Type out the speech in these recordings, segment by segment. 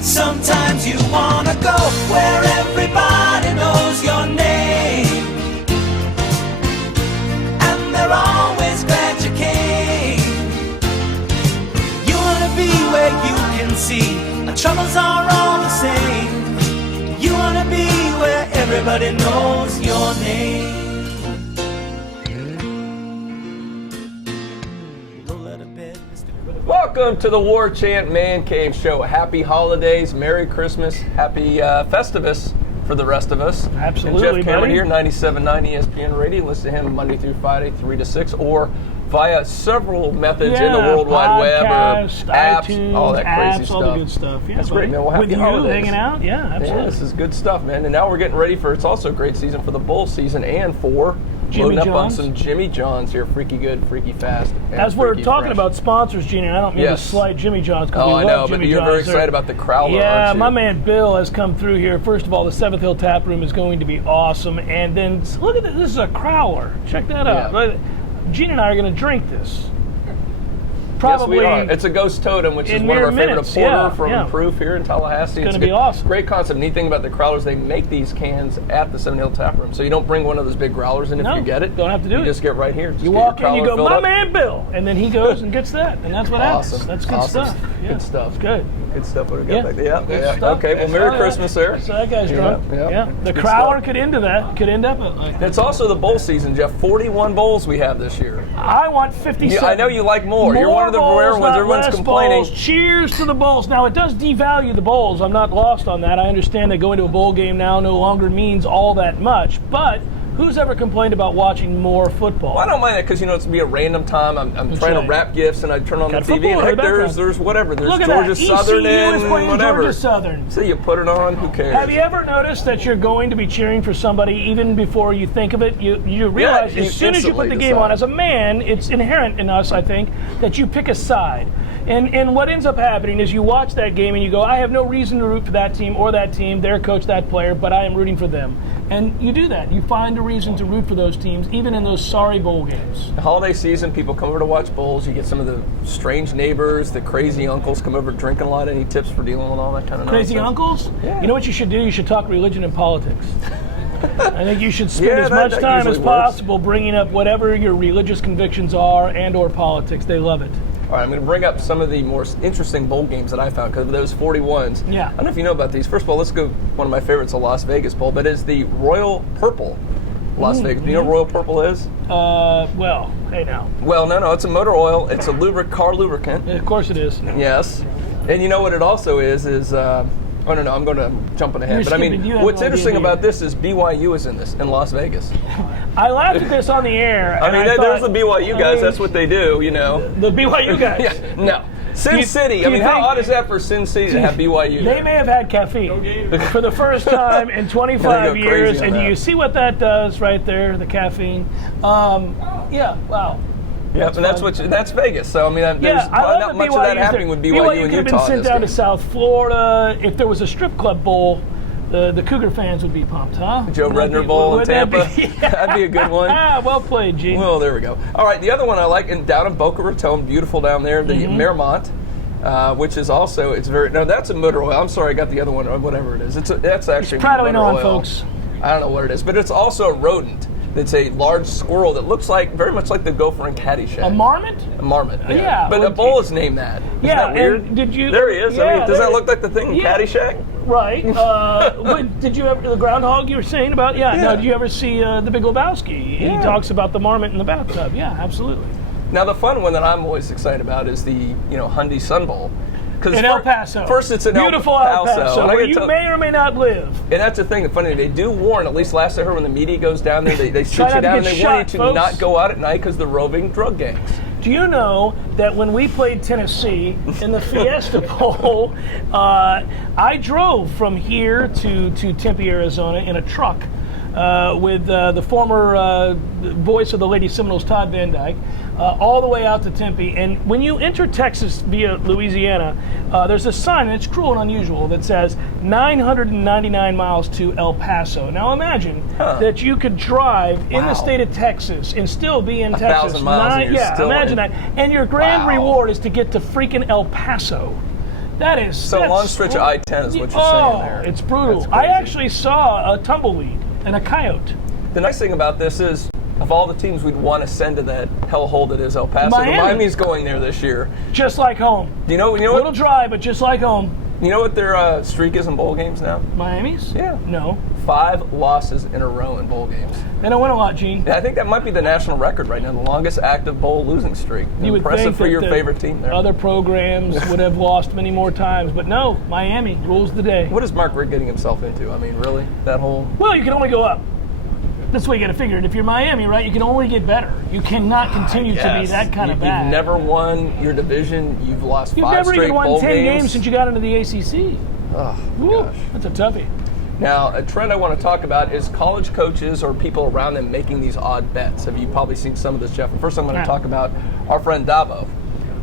Sometimes you wanna go where everybody knows your name, and they're always glad you came. You wanna be where you can see our troubles are all the same. You wanna be where everybody knows your name. Welcome to the Warchant Man Cave Show. Happy holidays, Merry Christmas, Happy Festivus for the rest of us. Absolutely, and Jeff Cameron buddy. here, 97.9 ESPN Radio. Listen to him Monday through Friday, 3 to 6, or via several methods in the World Wide Web, or podcast, apps, iTunes, all that crazy apps, stuff. all the good stuff. Yeah, That's buddy. great, man. Well, happy With you holidays. hanging out, yeah, absolutely. Yeah, this is good stuff, man. And now we're getting ready for, it's also a great season for the bull season and for Jimmy loading up on John's. some Jimmy John's here. Freaky good, freaky fast. And As we're freaky talking fresh. about sponsors, Gene, and I don't mean Yes. to slight Jimmy John's because Oh, we I love know, Jimmy but you're John's. very excited about the Crowler, Yeah, aren't you? my man Bill has come through here. First of all, the Seventh Hill Tap Room is going to be awesome. And then, look at this. This is a Crowler. Check that out. Yeah. Gene and I are going to drink this. Probably. Yes, we are. It's a ghost totem, which is in one of our mere favorite. minutes, A porter yeah, from yeah. Proof here in Tallahassee. It's gonna be awesome. Great concept. Neat thing about the Crowlers, they make these cans at the Seven Hill Tap Room, so you don't bring one of those big growlers in if No, you get it. don't have to do you it. just get right here. Just You get walk your in, you Crowler go, filled my up. man Bill, and then he goes and gets that, and that's what happens. Awesome. That's good Awesome. stuff. Yeah. Good stuff. It's good. Good stuff. What do we got Yeah. back there? Yeah. Good Yeah. stuff. Okay. Well, Merry Oh, yeah. Christmas, sir. So that guy's drunk. Yeah. The Good Crowler stuff. could end that. Could end up at like. It's also the bowl season, Jeff. 41 bowls we have this year. I want 57. I know you like more. You're one of the bowls, rare ones. not Everyone's less complaining. Bowls. Cheers to the bowls. Now, it does devalue the bowls. I'm not lost on that. I understand that going to a bowl game now no longer means all that much. But who's ever complained about watching more football? Well, I don't mind that because, it's be a random time. I'm trying to right. wrap gifts and I turn on Got the TV football and in heck, the background. there's whatever. There's Look at Georgia that. Southern ECU is and playing whatever. Georgia Southern. So you put it on, who cares? Have you ever noticed that you're going to be cheering for somebody even before you think of it? You realize you as soon as you put instantly the game on, decide. as a man, it's inherent in us, I think, that you pick a side. And what ends up happening is you watch that game and you go, I have no reason to root for that team or that team, their coach, that player, but I am rooting for them. And you do that. You find a reason to root for those teams, even in those sorry bowl games. The holiday season, people come over to watch bowls. You get some of the strange neighbors, the crazy uncles come over drinking a lot. Any tips for dealing with all that kind of Crazy nonsense? uncles? Yeah. You know what you should do? You should talk religion and politics. I think you should spend Yeah, as much that time as usually works. possible bringing up whatever your religious convictions are and or politics. They love it. All right, I'm going to bring up some of the more interesting bowl games that I found because of those 41s. Yeah. I don't know if you know about these. First of all, let's go one of my favorites, the Las Vegas Bowl, but it's the Royal Purple Las Vegas. Do you know what Royal Purple is? Well, hey now. Well, no, it's a motor oil. It's a car lubricant. Of course it is. Yes. And you know what it also is oh, no, I'm going to jump ahead. You're But I skipping. mean, You have what's no interesting idea. about this is BYU is in this, in Las Vegas. I laughed at this on the air. I and mean, thought, there's the BYU guys. That's what they do, The BYU guys. Yeah, no. Sin Do you- City. do I you mean, how think- odd is that for Sin City to have BYU? They may have had caffeine for the first time in 25 They go crazy years, on and do that. you see what that does right there, the caffeine? Yeah, wow. Yep, and that's Vegas. So I mean, there's Yeah, I probably love not that much of that happening with BYU BYU and could have Utah. been sent in this down game. to South Florida. If there was a strip club bowl, the Cougar fans would be pumped, huh? Joe Redner Bowl in Would that Tampa. be- That'd be a good one. Well played, Gene. Well, there we go. All right, the other one I like, and down in Boca Raton, beautiful down there, the Mm-hmm. Marymount, which is also, it's very, no, that's a motor oil. I'm sorry, I got the other one, or whatever it is. That's actually proudly motor known, oil. folks. I don't know what it is, but it's also a rodent. That's a large squirrel that looks like, very much like the gopher in Caddyshack. A marmot? A marmot, yeah. Yeah, But well, a bowl is named that. Isn't Yeah, that weird? and did you? There he is. I Yeah, mean, does that there- look like the thing in Yeah. Caddyshack? Right. Did you ever, the groundhog you were saying about? Yeah. Yeah. No, did you ever see the Big Lebowski? He Yeah. talks about the marmot in the bathtub. Yeah, absolutely. Now, the fun one that I'm always excited about is the, Hyundai Sun Bowl. In El Paso. First, it's in beautiful El Paso. And I where gotta you tell- may or may not live. And that's the thing. The funny thing, they do warn. At least last I heard, when the media goes down there, they sit Try you not to down and get they warn you shot, to folks. not go out at night because they're roving drug gangs. Do you know that when we played Tennessee in the Fiesta Bowl, I drove from here to Tempe, Arizona in a truck with the former voice of the Lady Seminoles, Todd Van Dyke, all the way out to Tempe. And when you enter Texas via Louisiana, there's a sign, and it's cruel and unusual, that says 999 miles to El Paso. Now imagine that you could drive in the state of Texas and still be in Texas. 1,000 miles and you're yeah, still imagine in. that. And your grand Wow. reward is to get to freaking El Paso. That is So long stretch of I-10 is what you're oh, saying there. It's brutal. That's I crazy. actually saw a tumbleweed and a coyote. The nice thing about this is, of all the teams we'd want to send to that hellhole that is El Paso, Miami's going there this year. Just like home. You know A little what? dry, but just like home. You know what their streak is in bowl games now? Miami's? Yeah. No. 5 losses in a row in bowl games. They don't win a lot, Gene. Yeah, I think that might be the national record right now, the longest active bowl losing streak. You would Impressive think for that your the favorite team there. Other programs would have lost many more times, but no, Miami rules the day. What is Mark Richt getting himself into? I mean, really? That whole... Well, you can only go up. That's the way you got to figure it. If you're Miami, right, you can only get better. You cannot continue to be that kind of bad. You've never won your division. You've lost You've 5 never straight even won bowl 10 games. games since you got into the ACC. Oh, Woo, gosh. that's a toughie. Now, a trend I want to talk about is college coaches or people around them making these odd bets. Have you probably seen some of this, Jeff? First, I'm going to talk about our friend Dabo.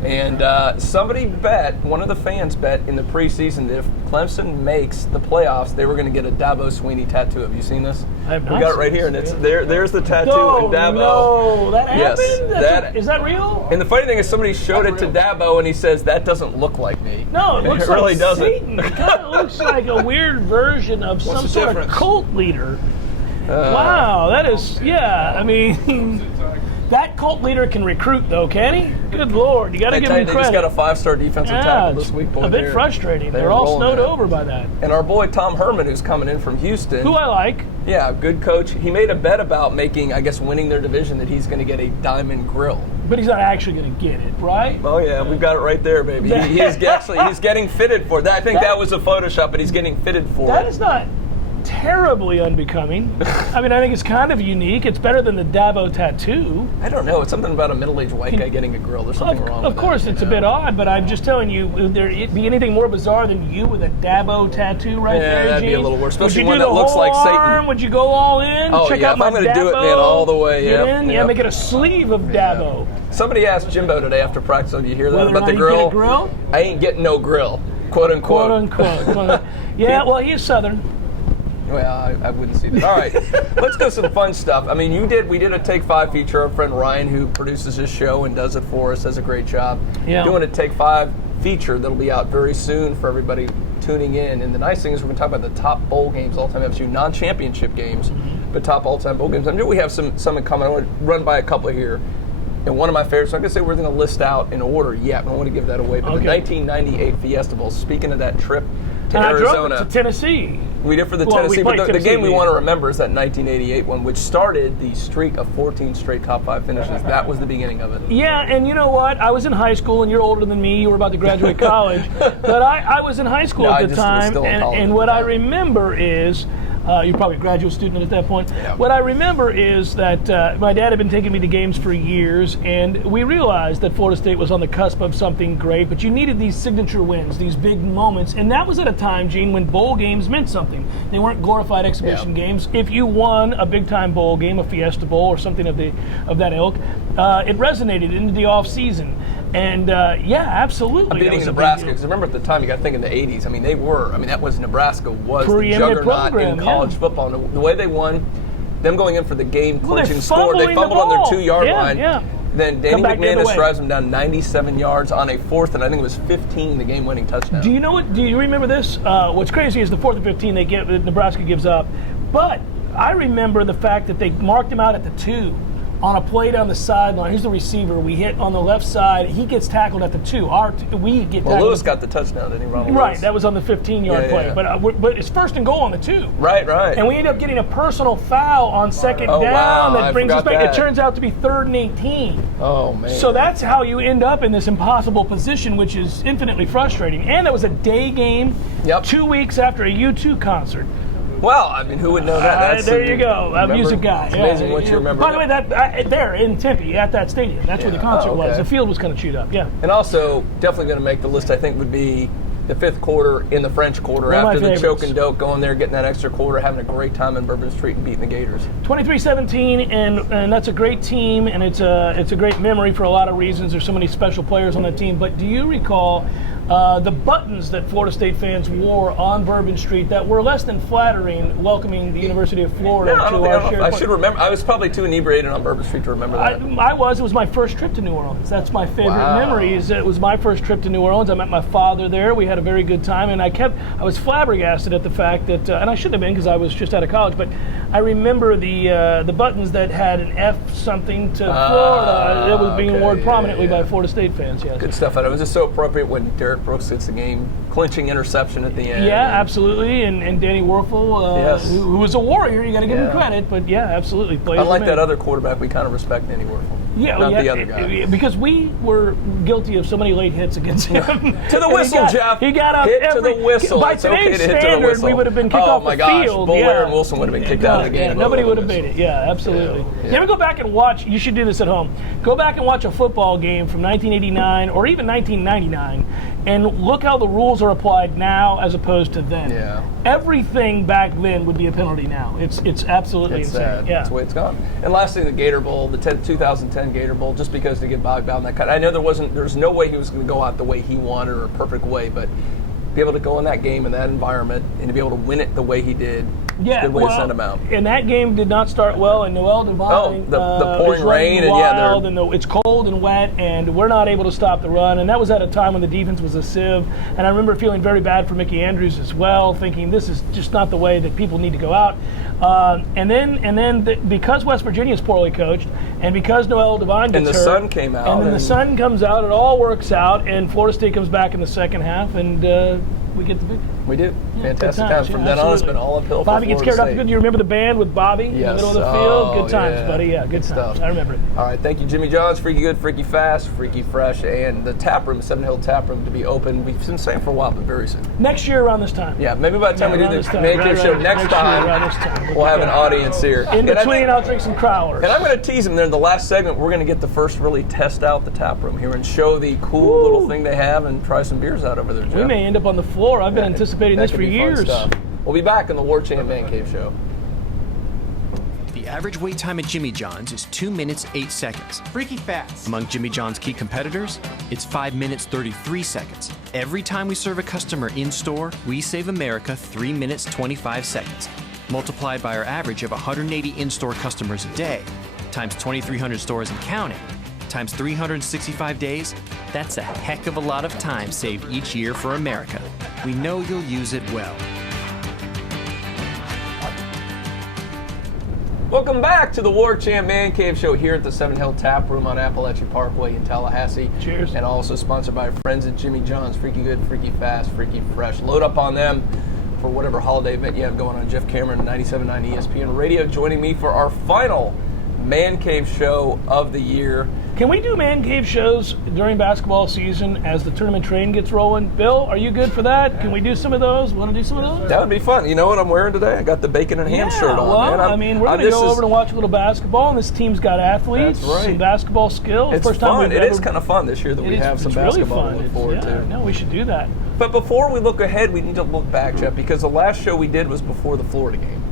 And somebody bet, one of the fans bet in the preseason that if Clemson makes the playoffs, they were going to get a Dabo Sweeney tattoo. Have you seen this? I have not We got it seen right here, and it's there's the tattoo No, in Dabo. no, that Yes, happened? Is that real? And the funny thing is, somebody showed it to Dabo, and he says, that doesn't look like me. No, it looks It really like doesn't. Satan. It kind of looks like a weird version of some the sort difference? of cult leader. Wow, that is, yeah, I mean, that cult leader can recruit, though, can he? Good Lord, you got to give him They credit. just got a 5-star defensive tackle this week. a bit frustrating. They're all snowed over by that. And our boy Tom Herman, who's coming in from Houston. Who I like. Yeah, good coach. He made a bet about making, I guess, winning their division, that he's going to get a diamond grill. But he's not actually going to get it, right? Oh yeah, we've got it right there, baby. He's getting fitted for that. I think that was a Photoshop, but he's getting fitted for That it. is not terribly unbecoming. I mean, I think it's kind of unique. It's better than the Dabo tattoo. I don't know. It's something about a middle-aged white guy getting a grill. There's something wrong with Of course, that, it's a bit odd, but I'm just telling you, would there be anything more bizarre than you with a Dabo tattoo right there, that'd be a Gene? little worse, Would especially you one do that the looks whole like Satan. arm? Would you go all in? Oh, Check yeah, out if my I'm gonna do it, Dabo? man, all the way, Get yep, in? Yeah, yep. make it a sleeve of Dabo. Somebody asked Jimbo today after practice, did you hear that Whether or about not the you grill? get a grill? I ain't getting no grill, quote unquote. Quote unquote. Yeah, well, he is Southern. Well, I wouldn't see that. All right, let's go some fun stuff. I mean, we did a Take 5 feature. Our friend Ryan, who produces this show and does it for us, does a great job. Yeah. Doing a Take 5 feature that'll be out very soon for everybody tuning in. And the nice thing is we're going to talk about the top bowl games all time, FSU non-championship games, but top all-time bowl games. I know we have some in common. I want to run by a couple here. And one of my favorites, so I'm going to say we're going to list out in order yet. I don't want to give that away. But Okay. the 1998 Fiesta Bowl, speaking of that trip to And Arizona. I drove it to Tennessee. We did for the Well, we Tennessee, but played the Tennessee, game we yeah. want to remember is that 1988 one, which started the streak of 14 straight top 5 finishes. That was the beginning of it. Yeah, and you know what? I was in high school, and you're older than me. You were about to graduate college. But I was in high school No, I at the just was time, still in college and at what the I time. remember is, you're probably a graduate student at that point. Yeah. What I remember is that my dad had been taking me to games for years, and we realized that Florida State was on the cusp of something great, but you needed these signature wins, these big moments, and that was at a time, Gene, when bowl games meant something. They weren't glorified exhibition games. If you won a big-time bowl game, a Fiesta Bowl or something of that ilk, it resonated into the off-season. And yeah, absolutely. I'm beating that was a big Nebraska deal. because remember at the time you got to think in the 80s. I mean, that was Nebraska was the Preeminent juggernaut program, in college yeah. football. And the way they won, them going in for the game Well, they're clinching score, they fumbling the fumbled on their ball. 2-yard Yeah, line. yeah. Then Danny Come back the other McManus way. drives them down 97 yards on a 4th, and I think it was 15, the game-winning touchdown. Do you know what? Do you remember this? What's crazy is the 4th and 15 Nebraska gives up, but I remember the fact that they marked him out at the 2 on a play down the sideline. Here's the receiver. We hit on the left side. He gets tackled at the 2. We get Well, tackled. Lewis got the touchdown, didn't he, Ronald Right, Lewis? that was on the 15-yard Yeah, play. yeah. But it's 1st and goal on the 2. Right. And we end up getting a personal foul on 2nd Oh, down wow, that I brings us forgot back. that. It turns out to be 3rd and 18. Oh, man. So that's how you end up in this impossible position, which is infinitely frustrating. And it was a day game, Yep. 2 weeks after a U2 concert. Well, I mean, who would know that? There you go, a remember? music guy. It's amazing what you remember. By the way, that there in Tempe at that stadium, that's where the Yeah. concert Oh, was. okay. The field was kind of chewed up. Yeah. And also, definitely going to make the list, I think, would be the 5th quarter in the French Quarter One of my after the choke favorites. and doke, going there, getting that extra quarter, having a great time in Bourbon Street and beating the Gators. 23-17, and that's a great team, and it's a great memory for a lot of reasons. There's so many special players on that team. But do you recall the buttons that Florida State fans wore on Bourbon Street that were less than flattering, welcoming the University of Florida to our shared. I should remember. I was probably too inebriated on Bourbon Street to remember that. I was. It was my first trip to New Orleans. That's my favorite memory. It was my first trip to New Orleans. I met my father there. We had a very good time, and I was flabbergasted at the fact that, and I shouldn't have been because I was just out of college, but I remember the buttons that had an F something to Florida. That was being worn prominently by Florida State fans. Yes. Good stuff. And it was just so appropriate when Derek Brooks gets the game-clinching interception at the end. Yeah, absolutely. And Danny Werfel, who was a warrior, you got to give him credit. But yeah, absolutely. Unlike that other quarterback, we kind of respect Danny Werfel. Not the other guy. Because we were guilty of so many late hits against him. To the whistle, Jeff. He got up to the whistle. By it's today's okay to hit to the whistle. we would have been kicked off the field. Bolaire and Wilson would have been kicked out of the game. Nobody would have made it. Yeah, absolutely. You ever go back and watch? You should do this at home. Go back and watch a football game from 1989 or even 1999, and look how the rules are applied now as opposed to then. Yeah. Everything back then would be a penalty now. It's absolutely insane. Sad. Yeah. That's the way it's gone. And last thing, the Gator Bowl, the 2010 Gator Bowl, just because to get bogged down in that kind. I know there's no way he was going to go out the way he wanted or a perfect way, but be able to go in that game in that environment and to be able to win it the way he did. Yeah, good way to send him out. And that game did not start well, and Noel Devine the pouring rain, and it's cold and wet, and we're not able to stop the run. And that was at a time when the defense was a sieve. And I remember feeling very bad for Mickey Andrews as well, thinking this is just not the way that people need to go out. And then because West Virginia is poorly coached, and because Noel Devine gets hurt, and the sun came out, and then the sun comes out, it all works out, and Florida State comes back in the second half, and we get the victory. We do. Fantastic times. From then on, it's been all uphill for Bobby gets carried State. up. Do you remember the band with Bobby in the middle of the field? Good times, buddy. Yeah, good times. Stuff. I remember it. All right, thank you, Jimmy John's. Freaky Good, Freaky Fast, Freaky Fresh, and the tap room, Seven Hill Tap Room, to be open. We've been saying for a while, but very soon. Next year around this time. Yeah, maybe by the time we do the Man Cave Show next time, we'll have an audience here. In between, I'll drink some Crowlers. And I'm going to tease them there in the last segment. We're going to get the first really test out the tap room here and show the cool little thing they have and try some beers out over there, Jeff. We may end up on the floor. I've been anticipating this for years. We'll be back on the Warchant Man Cave Show. The average wait time at Jimmy John's is 2 minutes 8 seconds. Freaky fast. Among Jimmy John's key competitors, it's 5 minutes 33 seconds. Every time we serve a customer in store, we save America 3 minutes 25 seconds. Multiplied by our average of 180 in-store customers a day, times 2,300 stores and counting, times 365 days, that's a heck of a lot of time saved each year for America. We know you'll use it well. Welcome back to the Warchant Man Cave Show here at the Seven Hill Tap Room on Appalachia Parkway in Tallahassee. Cheers. And also sponsored by our friends at Jimmy John's. Freaky Good, Freaky Fast, Freaky Fresh. Load up on them for whatever holiday event you have going on. Jeff Cameron, 97.9 ESPN Radio, joining me for our final Man Cave Show of the year. Can we do Man Cave shows during basketball season as the tournament train gets rolling? Bill, are you good for that? Can we do some of those? Want to do some of those? That would be fun. You know what I'm wearing today? I got the bacon and ham shirt on, well, man. I mean, we're going to go over and watch a little basketball, and this team's got athletes, some basketball skills. It's fun. It is kind of fun this year that we have some basketball to look forward to. No, we should do that. But before we look ahead, we need to look back, Jeff, because the last show we did was before the Florida game.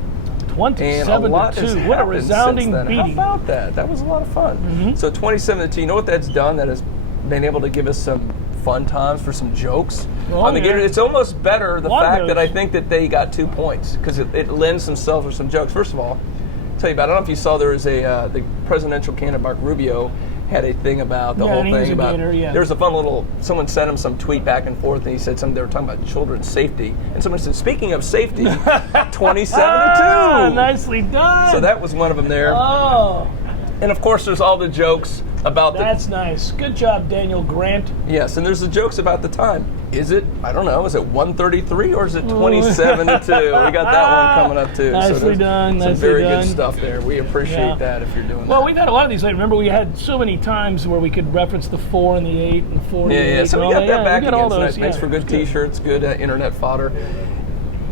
27-2. What a resounding beating. How about that? That was a lot of fun. Mm-hmm. So 27-2. You know what that's done? That has been able to give us some fun times for some jokes on the Gators. It's almost better the fact that I think that they got 2 points because it lends themselves for some jokes. First of all, I'll tell you about. I don't know if you saw there was the presidential candidate Mark Rubio had a thing about the whole thing about there was a fun little, someone sent him some tweet back and forth and he said something, they were talking about children's safety, and someone said, speaking of safety, 27-2. Nicely done. So that was one of them there. And of course there's all the jokes about That's nice. Good job, Daniel Grant. Yes, and there's the jokes about the time. Is it, I don't know, is it 1:33 or is it 27-2? We got that one coming up too. Nicely done. Some very good stuff there. We appreciate that if you're doing that. Well, we've had a lot of these lately. Remember, we had so many times where we could reference the 4 and the 8 and 4 and the 8. Yeah, so we got that back again tonight. Thanks for good T-shirts, good internet fodder.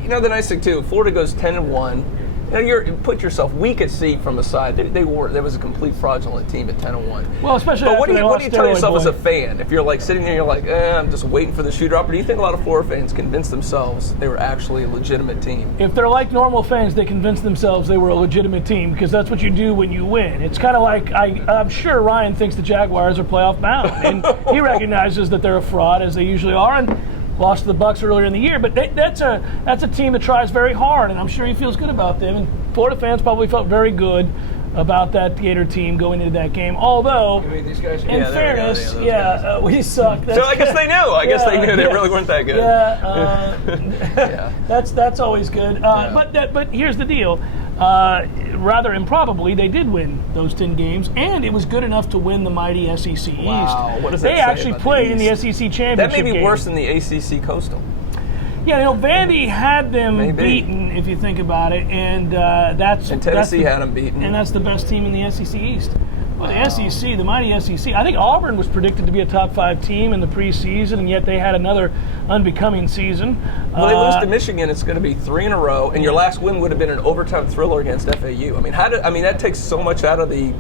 You know, the nice thing too, Florida goes 10-1. You put yourself weak at sea from the side. They were. There was a complete fraudulent team at 10-1. Well, especially. But what do you tell yourself as a boy. fan if you're like sitting there, you're like, I'm just waiting for the shoe drop? Or do you think a lot of Florida fans convinced themselves they were actually a legitimate team? If they're like normal fans, they convince themselves they were a legitimate team because that's what you do when you win. It's kind of like I'm sure Ryan thinks the Jaguars are playoff bound, and he recognizes that they're a fraud as they usually are, and lost to the Bucs earlier in the year. But that's a team that tries very hard, and I'm sure he feels good about them. And Florida fans probably felt very good about that Gator team going into that game. Although, These guys, in fairness, we suck. So I guess they knew. I guess they knew they really weren't that good. Yeah, that's always good. But here's the deal. Rather improbably, they did win those 10 games, and it was good enough to win the mighty SEC East. Wow, what does that They say actually about played in the East? SEC championship That may be game. worse than the ACC Coastal. Yeah, Vandy had them Maybe. beaten, if you think about it, and that's And Tennessee that's had them beaten. and that's the best team in the SEC East. Well, the SEC, the mighty SEC. I think Auburn was predicted to be a top 5 team in the preseason, and yet they had another unbecoming season. Well, they lose to Michigan. It's going to be 3 in a row, and your last win would have been an overtime thriller against FAU. I mean, that takes so much out of the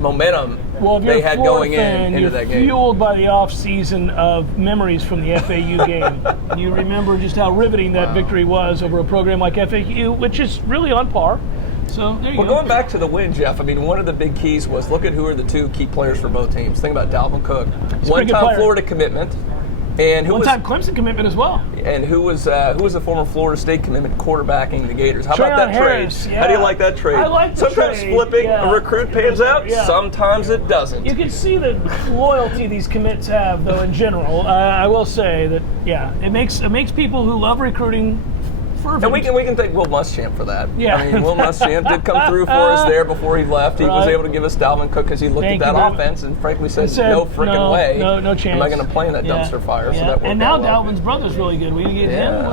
momentum Well, if you're they a had Florida going fan, into you're that game. fueled by the off-season of memories from the FAU game. You remember just how riveting that victory was over a program like FAU, which is really on par. So there you Well, go. going back to the win, Jeff, one of the big keys was look at who are the 2 key players for both teams. Think about Dalvin Cook, a pretty good one-time player. Florida commitment, and One-time Clemson commitment as well. who was a former Florida State commitment quarterbacking the Gators. How about Trayon that Harris, trade? yeah. How do you like that trade? I like the Sometimes trade, flipping yeah. a recruit pans out. Yeah. Sometimes it doesn't. You can see the loyalty these commits have, though. In general, I will say that it makes people who love recruiting fervent. And we can thank Will Muschamp for that. Yeah. Will Muschamp did come through for us there before he left. He was Right. able to give us Dalvin Cook because he looked Thank at you that very offense and frankly said, Said, no freaking way. No chance. Am I going to play in that dumpster fire? So that worked and now out well. Dalvin's brother's really good. We get him.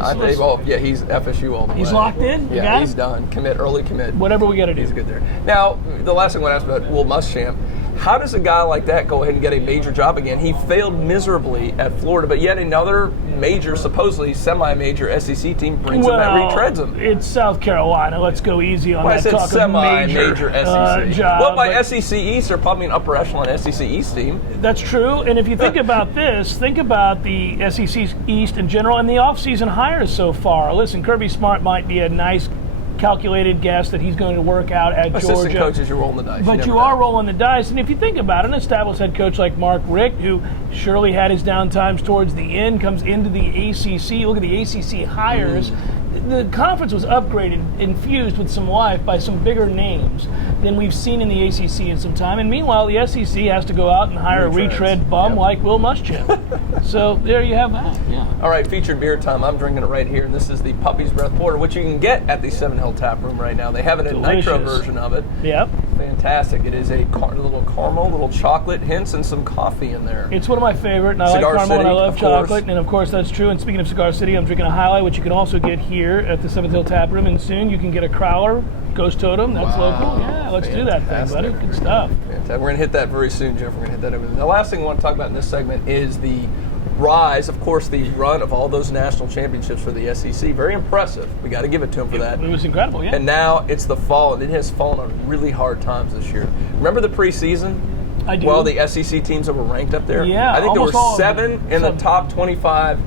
He's FSU all the way. He's locked in? You got Yeah, him? he's done. Early commit. Whatever we got to do. He's good there. Now, the last thing I want to ask about Will Muschamp. How does a guy like that go ahead and get a major job again? He failed miserably at Florida, but yet another major, supposedly semi-major SEC team brings him back, retreads him. It's South Carolina. Let's go easy on Well, I that said talk of semi-major SEC. job. Well, by but SEC East, they're probably an upper echelon SEC East team. that's true. And if you think about this, think about the SEC East in general and the offseason hires so far. Listen, Kirby Smart might be a nice calculated guess that he's going to work out at Assistant Georgia. coaches, you're rolling the dice. But never you know. are rolling the dice. And if you think about it, an established head coach like Mark Richt, who surely had his down times towards the end, comes into the ACC. Look at the ACC hires. The conference was upgraded, infused with some life by some bigger names than we've seen in the ACC in some time. And meanwhile, the SEC has to go out and hire a retread bum like Will Muschamp. So there you have that. Yeah. All right, featured beer time. I'm drinking it right here, and this is the Puppy's Breath Porter, which you can get at the Seven Hill Tap Room right now. They have it in nitro Delicious. version of it. Yep. Fantastic. It is a little caramel, little chocolate hints, and some coffee in there. It's one of my favorite, and I Cigar like caramel and I City, love of course. chocolate, and of course that's true. And speaking of Cigar City, I'm drinking a Highlight, which you can also get here at the Seventh Hill Tap Room, and soon you can get a Crowler Ghost Totem. That's local. Yeah, let's do that thing, buddy. Fantastic. Good stuff. Fantastic. We're going to hit that very soon, Jeff. We're going to hit that over there. The last thing I want to talk about in this segment is the rise, of course, the run of all those national championships for the SEC. Very impressive. We got to give it to them for that. It was incredible, yeah. And now it's the fall, and it has fallen on really hard times this year. Remember the preseason? I do. Well, the SEC teams that were ranked up there? Yeah, I think there almost were all of them. 7 in the top 25.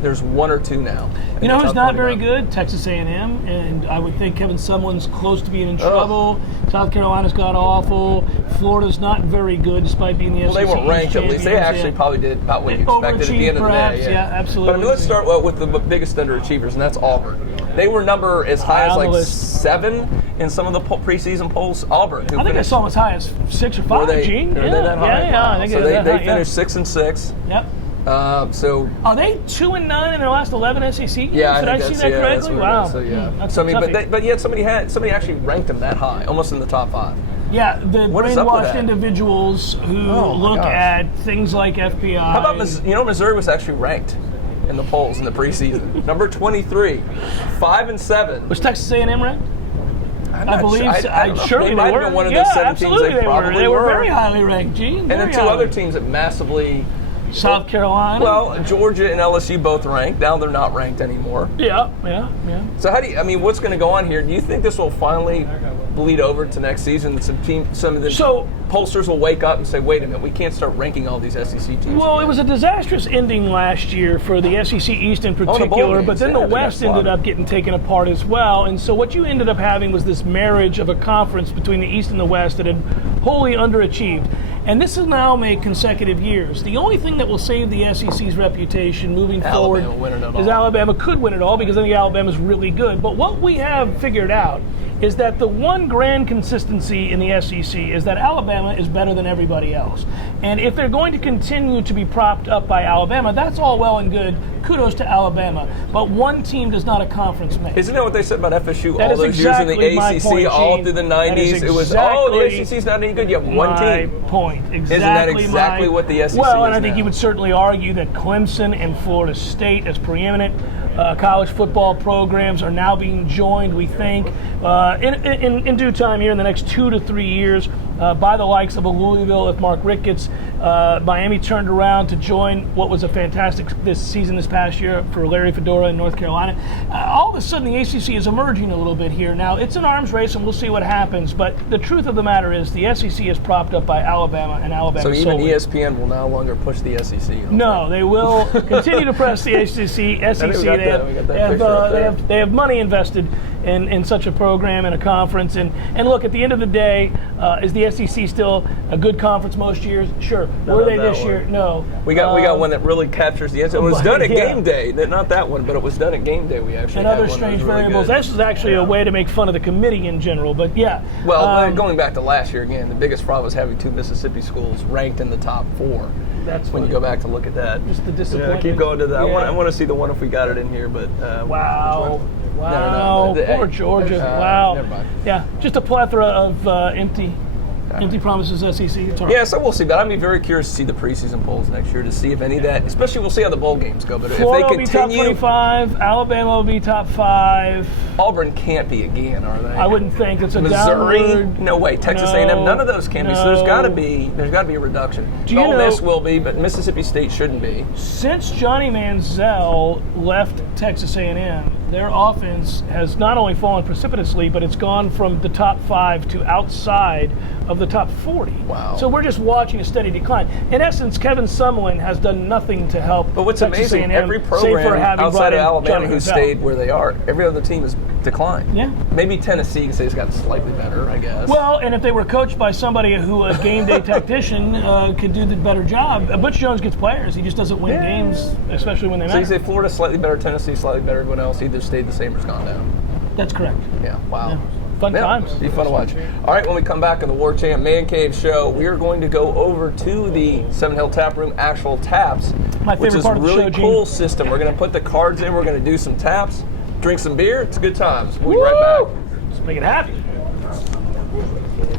There's 1 or 2 now. You know in the who's top not very 25. good? Texas A&M, and I would think Kevin Sumlin's close to being in trouble. South Carolina's got awful. Florida's not very good, despite being the Well, they SEC weren't ranked at least. They champions, actually yeah. probably did about what you expected at the end of the Overachieved, day. perhaps, yeah, absolutely. But I mean, let's start with the biggest underachievers, and that's Auburn. They were number as high High as on the like list. 7 in some of the preseason polls. Auburn, who I think I finished, saw them as high as 6 or 5, were they, Gene. were they that high? Yeah, Wow. I think so they're that they high, finished 6 and 6. Yep. So Are they 2-9 in their last 11 SEC games? yeah, Did I see that that's correctly? what it Wow. is. So yeah. That's So I mean, tough. but yet somebody actually ranked them that high, almost in the top 5. Yeah, the What is up with brainwashed that? individuals who Oh, my look gosh. at things like FBI. How about Missouri was actually ranked in the polls in the preseason, number 23, 5 and 7. Was Texas A&M ranked? I'm I not believe sure. so. I don't know. Surely They might have were. been one of yeah, those 7 absolutely teams they probably They were very highly ranked, Gene. And then very 2 highly. other teams that massively South Carolina. Well, Georgia and LSU both ranked. Now they're not ranked anymore. Yeah. So what's going to go on here? Do you think this will finally bleed over to next season? Some of the pollsters will wake up and say, wait a minute, we can't start ranking all these SEC teams. Well, it was a disastrous ending last year for the SEC East in particular, but then the West ended up getting taken apart as well. And so what you ended up having was this marriage of a conference between the East and the West that had wholly underachieved. And this has now made consecutive years. The only thing that will save the SEC's reputation moving forward is Alabama could win it all, because I think Alabama's really good. But what we have figured out is that the one grand consistency in the SEC is that Alabama is better than everybody else. And if they're going to continue to be propped up by Alabama, that's all well and good. Kudos to Alabama. But one team does not a conference make. Isn't that what they said about FSU that all those exactly years in the ACC, point, all through the 90s? It was, the ACC's not any good. You have one team. My point. Exactly. Isn't that exactly what the SEC is Well, and I think now? you would certainly argue that Clemson and Florida State, as preeminent college football programs, are now being joined, we think, in due time here in the next 2 to 3 years, by the likes of a Louisville. If Mark Richt gets Miami turned around to join what was a fantastic this past year for Larry Fedora in North Carolina, all of a sudden the ACC is emerging a little bit here. Now, it's an arms race, and we'll see what happens, but the truth of the matter is the SEC is propped up by Alabama and Alabama So even solely. ESPN will no longer push the SEC? No, they will continue to press the SEC. They have money invested in such a program and a conference. And look, at the end of the day, is the SEC still a good conference most years? Sure. Were they this year? No. We got one that really captures the answer. It was done at game day. Not that one, but it was done at game day. We actually and had other one strange that was really variables. good. This is actually a way to make fun of the committee in general. But yeah. Well, going back to last year again, the biggest problem was having 2 Mississippi schools ranked in the top 4. That's when you go back to look at that. Just the disappointment. Yeah, keep going to that. Yeah. I want to see the one if we got it in here, but wow. No. Poor Georgia. Wow. Never mind. Yeah, just a plethora of empty promises, SEC. It's all right. Yeah, so we'll see. But I'd be very curious to see the preseason polls next year to see if any of that, especially we'll see how the bowl games go. But Florida if they will be top continue, 25. Alabama will be top 5. Auburn can't be again, are they? I wouldn't think. It's a Missouri, downward. no way. Texas A&M, none of those can be. So there's got to be a reduction. Ole Miss will be, but Mississippi State shouldn't be. Since Johnny Manziel left Texas A&M, their offense has not only fallen precipitously, but it's gone from the top 5 to outside of the top 40. Wow. So we're just watching a steady decline. In essence, Kevin Sumlin has done nothing to help. But what's Texas amazing, A&M, every program outside of Alabama who Manziel. stayed where they are, every other team has declined. Yeah. Maybe Tennessee, you can say, has got slightly better, I guess. Well, and if they were coached by somebody who, a game day tactician, could do the better job. Butch Jones gets players. He just doesn't win games, especially when they matter. So you say Florida slightly better, Tennessee slightly better, everyone else either stayed the same or has gone down. That's correct. Yeah, wow. Yeah. Fun times. Be fun to watch. All right, when we come back on the Warchant Man Cave Show, we are going to go over to the Seven Hill Tap Room actual taps, My which favorite is part a of the really show, cool Gene. system. We're going to put the cards in. We're going to do some taps, drink some beer. It's good times. We'll be right back. Let's make it happen.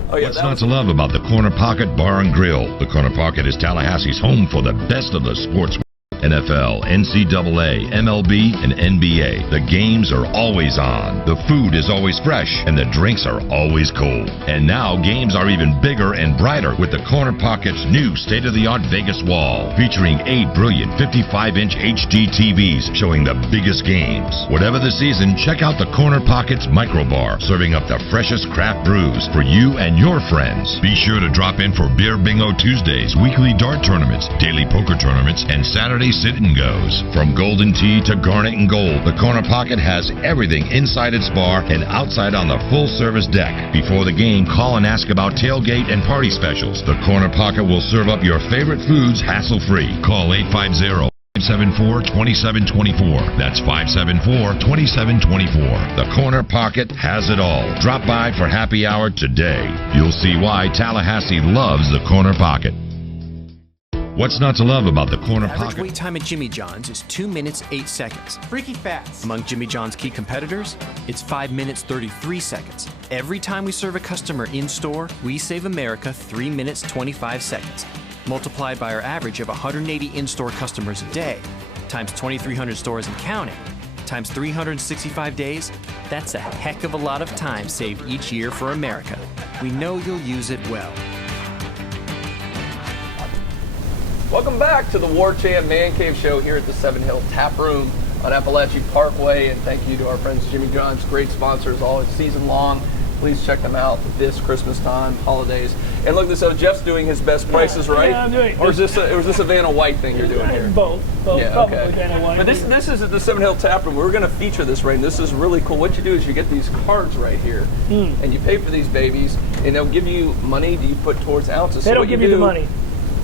Oh, yeah, What's not to love about the Corner Pocket Bar and Grill? The Corner Pocket is Tallahassee's home for the best of the sports. NFL, NCAA, MLB, and NBA. The games are always on. The food is always fresh, and the drinks are always cold. And now games are even bigger and brighter with the Corner Pocket's new state-of-the-art Vegas wall, featuring 8 brilliant 55-inch HD TVs showing the biggest games. Whatever the season, check out the Corner Pocket's microbar, serving up the freshest craft brews for you and your friends. Be sure to drop in for Beer Bingo Tuesdays, weekly dart tournaments, daily poker tournaments, and Saturday sit-and-goes. From golden tea to garnet and gold, the Corner Pocket has everything inside its bar and outside on the full-service deck. Before the game, call and ask about tailgate and party specials. The Corner Pocket will serve up your favorite foods hassle-free. Call 850 574-2724. That's 574-2724. The Corner Pocket has it all. Drop by for happy hour today. You'll see why Tallahassee loves the Corner Pocket. What's not to love about the Corner Average Pocket? wait time at Jimmy John's is 2 minutes 8 seconds. Freaky fast. Among Jimmy John's key competitors, it's 5 minutes 33 seconds. Every time we serve a customer in store, we save America 3 minutes 25 seconds. Multiplied by our average of 180 in-store customers a day, times 2,300 stores and counting, times 365 days, that's a heck of a lot of time saved each year for America. We know you'll use it well. Welcome back to the Warchant Man Cave Show here at the Seven Hill Tap Room on Appalachia Parkway, and thank you to our friends Jimmy John's, great sponsors all season long. Please check them out this Christmas time, holidays. And look, so Jeff's doing his best prices, right? Yeah, I'm doing. Or is this a Vanna White thing you're doing here? Both. Yeah, Probably okay. Vanna White. But this is at the Seven Hill Tap Room. We're going to feature this, right? And this is really cool. What you do is you get these cards right here, and you pay for these babies, and they'll give you money that you put towards ounces. They So don't what give you the money.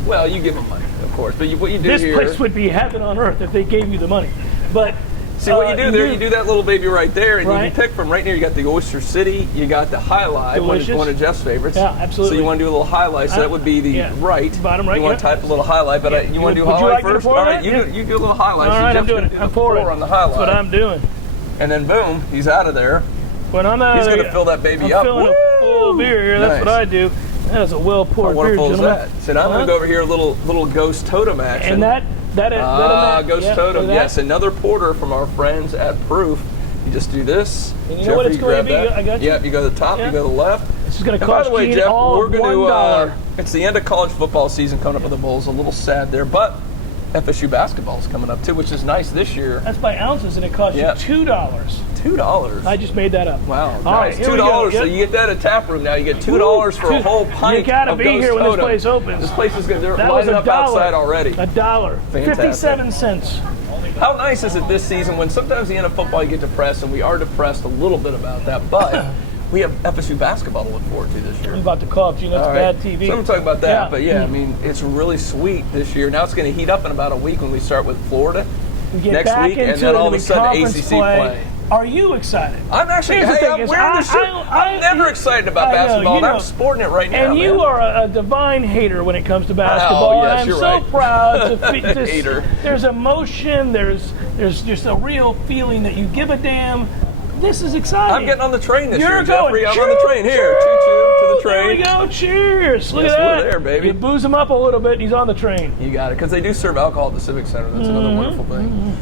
Well, you give them money, of course. But what you do This here... place would be heaven on earth if they gave you the money. But see what you do there, you do that little baby right there, and you Right. can pick from right here. You got the Oyster City, you got the Highlight, Delicious. one of Jeff's favorites. Yeah, absolutely. So you want to do a little highlight, so that would be the right. Bottom right, You want to type a little highlight, but you want to do Would you highlight like me to first? pour All right, that? you do a little highlight. All So right, I'm Jeff's doing gonna it. do I'm the pouring. pour on the highlight. That's what I'm doing. And then boom, he's out of there. When I'm He's going to fill that baby I'm up. filling a full beer here. That's Nice. what I do. That is a well How poured beer, wonderful is gentlemen. that? So now I'm going to go over here, a little ghost totem action. And that Ghost yeah, totem. look at that. Yes, another porter from our friends at Proof. You just do this. And you know what it's going to be? grab that. I got you. Yep, you go to the top, Yeah. you go to the left. This is going to And by cost the way, Gene Jeff, all we're going $1. to. It's the end of college football season coming up with the Bulls. A little sad there, but FSU basketball is coming up too, which is nice this year. That's by ounces, and it costs Yep. you $2. $2. I just made that up. Wow, All right, nice. here we go. $2. So Yep. you get that at Tap Room now. You get $2 for a whole pint. You got to of be Ghost here when this Totem. place opens. This place is good. They're That was lining up outside $1 already. $1. Fantastic. 57 cents. How nice is it this season when sometimes the end of football you get depressed, and we are depressed a little bit about that, but we have FSU basketball to look forward to this year. I'm about to cough. You know, it's All bad right. TV. So I'm talking about that, Yeah. but yeah, I mean, it's really sweet this year. Now it's going to heat up in about a week when we start with Florida We get next back week, and into then it all of in a sudden conference ACC play. Are you excited? I'm actually, Here's the hey, thing I'm is, wearing this shirt. I'm never excited about I know, basketball, you and I'm know. sporting it right now, And you man. are a divine hater when it comes to basketball. yes, I'm you're so right. proud to Hater. There's emotion. There's just a real feeling that you give a damn. This is exciting. I'm getting on the train this You're year, going. Jeffrey. I'm on the train here. Choo-choo to the train. There we go. Cheers. Look Yes, at that. we're there, baby. You booze him up a little bit, and he's on the train. You got it, because they do serve alcohol at the Civic Center. That's Mm-hmm. another wonderful thing.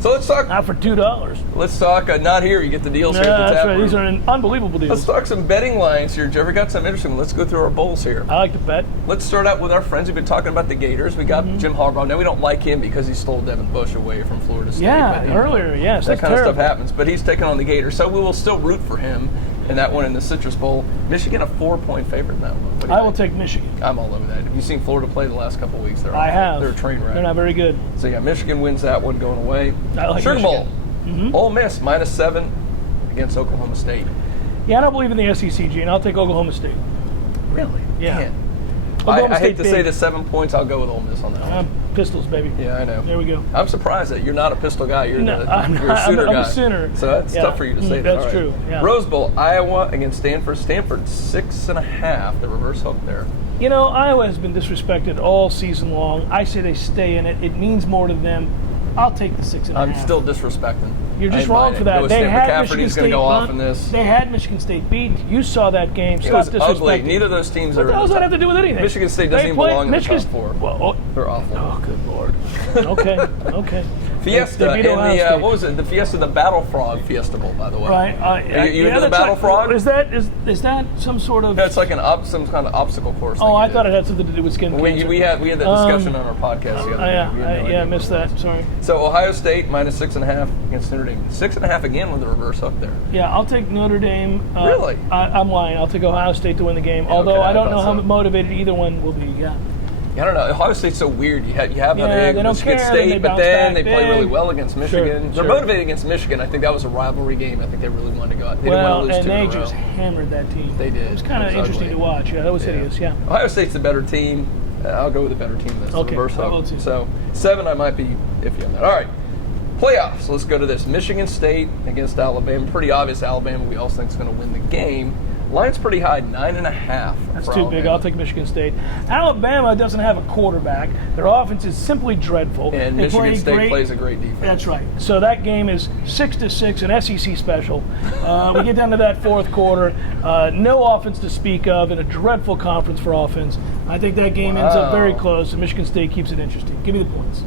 So let's talk. Not for $2. Let's talk. Not here. You get the deals here at the That's tap right. room. These are unbelievable Let's deals. talk some betting lines here, Jeffrey. Got some interesting. Let's go through our bowls here. I like to bet. Let's start out with our friends. We've been talking about the Gators. We got Jim Harbaugh. Now we don't like him because he stole Devin Bush away from Florida State. Yeah, but, you know, earlier, yes. that That's kind terrible. of stuff happens. But he's taking on the Gators, so we will still root for him in that one in the Citrus Bowl. Michigan a 4-point favorite in that one. What do you I will think? take Michigan. I'm all over that. Have you seen Florida play the last couple of weeks? They're I awful. have. They're a train wreck. They're not very good. So yeah, Michigan wins that one going away. I like Sugar Michigan. Bowl. Ole Miss -7 against Oklahoma State. Yeah, I don't believe in the SEC, Gene. I'll take Oklahoma State. Really? Yeah. Man. Oklahoma I hate State to big. say the 7 points. I'll go with Ole Miss on that one. Pistols, baby. Yeah, I know. There we go. I'm surprised that you're not a pistol guy. You're, No, the, I'm you're not. a Sooner I'm guy. a Sooner. So that's Yeah. tough for you to say. That's All right. true, yeah. Rose Bowl, Iowa against Stanford. Stanford 6.5. The reverse hook there. You know, Iowa has been disrespected all season long. I say they stay in it. It means more to them. I'll take the 6.5. I'm still disrespecting. You're just I wrong admit for it. that. Go with They Stan had McCaffrey. Michigan He's going State to go off bunt. in this. They had Michigan State beat. You saw that game. It Stop was ugly. disrespecting. Neither of those teams What are. the hell does that have to do with anything? Michigan State doesn't They even play- belong in the Michigan's- top four. Well, They're awful. oh, good Lord. Okay, okay. Fiesta They beat and Ohio the State. what was it? The Fiesta, the Battle Frog Fiesta Bowl, by the way. Right. You into the that's Battle like- Frog? Is that some sort of? No, it's like some kind of obstacle course. Oh, thing I you thought do. it had something to do with skin We cancer. had that discussion on our podcast the other day. We had no idea I what missed it that. was. Sorry. So Ohio State -6.5 against Notre Dame. 6.5 again with the reverse hook there. Yeah, I'll take Notre Dame. Really? I'm lying. I'll take Ohio State to win the game. Although okay, I I don't know thought how so. motivated either one will be. Yeah. I don't know. Ohio State's so weird. You have Yeah, Michigan they don't care, then they State, but bounce then back they play big. really well against Michigan. Sure. They're motivated against Michigan. I think that was a rivalry game. I think they really wanted to go out. They didn't Well, want to lose and two they in a row. just hammered that team. They did. It was kind It of was interesting ugly. to watch. Yeah, that was hideous. Yeah. Ohio State's the better team. I'll go with the better team. That's the Okay, reverse I hook. will too. So 7, I might be iffy on that. All right. Playoffs. Let's go to this. Michigan State against Alabama. Pretty obvious Alabama we all think is going to win the game. Line's pretty high, 9.5. That's for too Alabama. big. I'll take Michigan State. Alabama doesn't have a quarterback. Their offense is simply dreadful. And They Michigan play State great- plays a great defense. That's right. So that game is 6-6, an SEC special. We get down to that fourth quarter. No offense to speak of, and a dreadful conference for offense. I think that game ends up very close, and Michigan State keeps it interesting. Give me the points.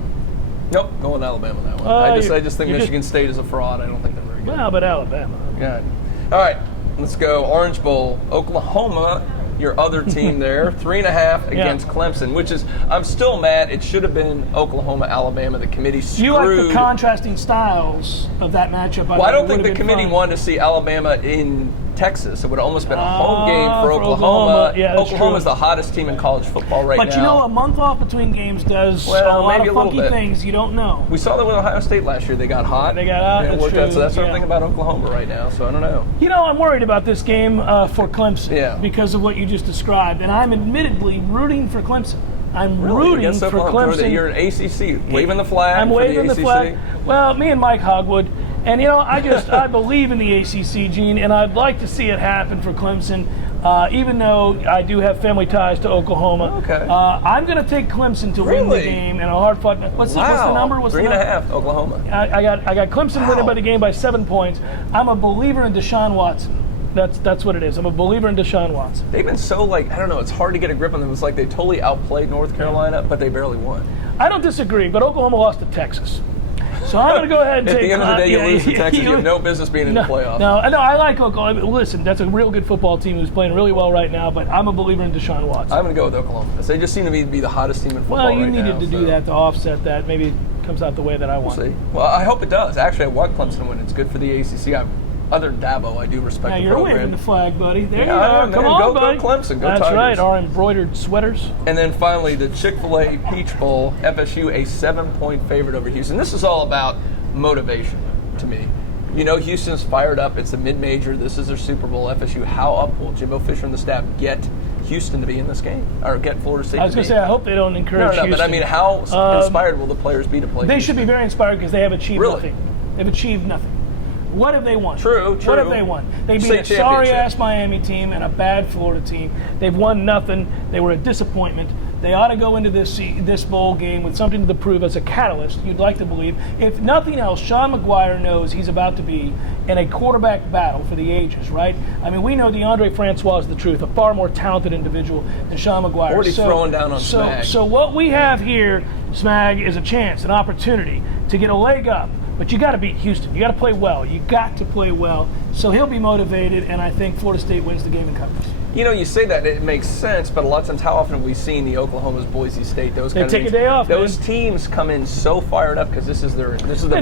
Nope, going with Alabama on that one. I just think Michigan State is a fraud. I don't think they're very good. Well, but Alabama. Good. All right, let's go. Orange Bowl, Oklahoma. your other team there. 3.5 against Clemson, which is, I'm still mad. It should have been Oklahoma, Alabama. The committee screwed. You like the contrasting styles of that matchup. Well, I don't think the committee wanted to see Alabama in Texas. It would have almost been a home game for Oklahoma. Yeah, Oklahoma's the hottest team in college football right now. But you know, a month off between games does a lot of funky things you don't know. We saw that with Ohio State last year. They got hot. They got hot. That's true. So that's what I'm thinking about Oklahoma right now. So I don't know. You know, I'm worried about this game for Clemson because of what you just described, and I'm admittedly rooting for Clemson. I'm rooting for Clemson. You're an ACC, waving the flag. I'm waving the flag. Well, me and Mike Hogwood. And, you know, I believe in the ACC, Gene, and I'd like to see it happen for Clemson, even though I do have family ties to Oklahoma. Okay. I'm going to take Clemson to win the game in a hard-fought. What's the number? 3.5, Oklahoma. I got Clemson winning by the game by 7 points. I'm a believer in Deshaun Watson. That's what it is. I'm a believer in Deshaun Watson. They've been so, I don't know, it's hard to get a grip on them. It's like they totally outplayed North Carolina, but they barely won. I don't disagree, but Oklahoma lost to Texas. So I'm going to go ahead and At take. the end of the day, you lose to Texas. You have no business being in the playoffs. No, I like Oklahoma. Listen, that's a real good football team who's playing really well right now. But I'm a believer in Deshaun Watson. I'm going to go with Oklahoma. They just seem to be the hottest team in football right now. Well, you needed to do that to offset that. Maybe it comes out the way that I want. We'll see. Well, I hope it does. Actually, I want Clemson to win. It's good for the ACC. Other than Dabo, I do respect the program. You're waving the flag, buddy. There you go. Man, Come on, buddy. Go Clemson. Go That's Tigers. right. Our embroidered sweaters. And then finally, the Chick-fil-A Peach Bowl. FSU a 7-point favorite over Houston. This is all about motivation to me. You know, Houston's fired up. It's a mid-major. This is their Super Bowl. FSU, how up will Jimbo Fisher and the staff get Houston to be in this game, or get Florida State? I was going to say, I hope they don't encourage Houston. But I mean, how inspired will the players be to play? They should be very inspired because they have achieved nothing. They've achieved nothing. What have they won? True. What have they won? They beat a sorry-ass Miami team and a bad Florida team. They've won nothing. They were a disappointment. They ought to go into this bowl game with something to prove as a catalyst, you'd like to believe. If nothing else, Sean McGuire knows he's about to be in a quarterback battle for the ages, right? I mean, we know DeAndre Francois is the truth, a far more talented individual than Sean McGuire. Already throwing down on Smag. So what we have here, Smag, is a chance, an opportunity to get a leg up. But you got to beat Houston. You got to play well. You got to play well. So he'll be motivated, and I think Florida State wins the game and covers. You know, you say that, it makes sense, but a lot of times, how often have we seen the Oklahoma's, Boise State, those kind of teams? They take a day off, Those teams come in so fired up because this is the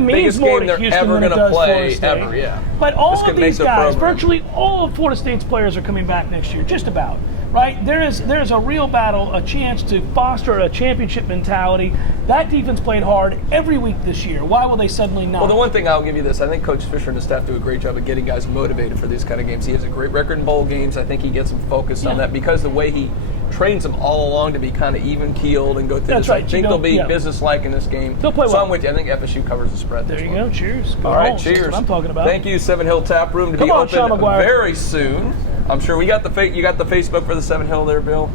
biggest game they're ever going to play ever. Yeah. But all of these guys, virtually all of Florida State's players are coming back next year, just about. Right? There's a real battle, a chance to foster a championship mentality. That defense played hard every week this year. Why will they suddenly not? Well, the one thing I'll give you this, I think Coach Fisher and his staff do a great job of getting guys motivated for these kind of games. He has a great record in bowl games. I think he gets them focused on that because the way he trains them all along to be kind of even-keeled and go through this. Right. I think they'll be business-like in this game. They'll play well. So I'm with you. I think FSU covers the spread this one. There you go. Cheers. All right, cheers. That's what I'm talking about. Thank you, Seven Hill Tap Room, to be open very soon. I'm sure you got the Facebook for the Seven Hill there, Bill?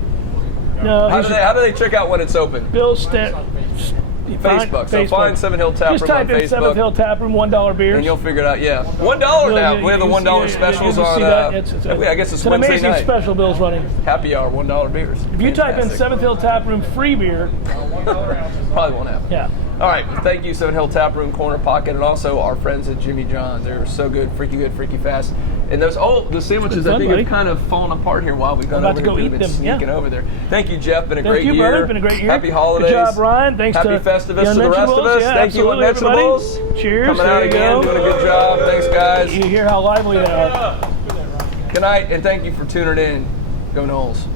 No. How do they check out when it's open? Bill Facebook. So find Seven Hill Tap Room on Facebook. Just type in Seven Hill Tap Room, $1 beers. And you'll figure it out, yeah. $1 now. We have the $1 specials on, I guess it's Wednesday night. It's an amazing special Bill's running. Happy hour, $1 beers. If you type in Seventh Hill Tap Room free beer. Probably won't happen. Yeah. All right, well, thank you, Seven Hill Tap Room, Corner Pocket, and also our friends at Jimmy John's. They're so good, freaky fast. And those the sandwiches I think have kind of fallen apart here while we've gone over here. We've been sneaking over there. Thank you, Jeff. Been a great year. Brother. Been a great year. Happy holidays. Good job, Ryan. Thanks Happy to Festivus to the rest of us. Thank you, Unmentionables. Cheers. Coming out again, doing a good job. Thanks, guys. You hear how lively they are. Good night, and thank you for tuning in. Go Noles.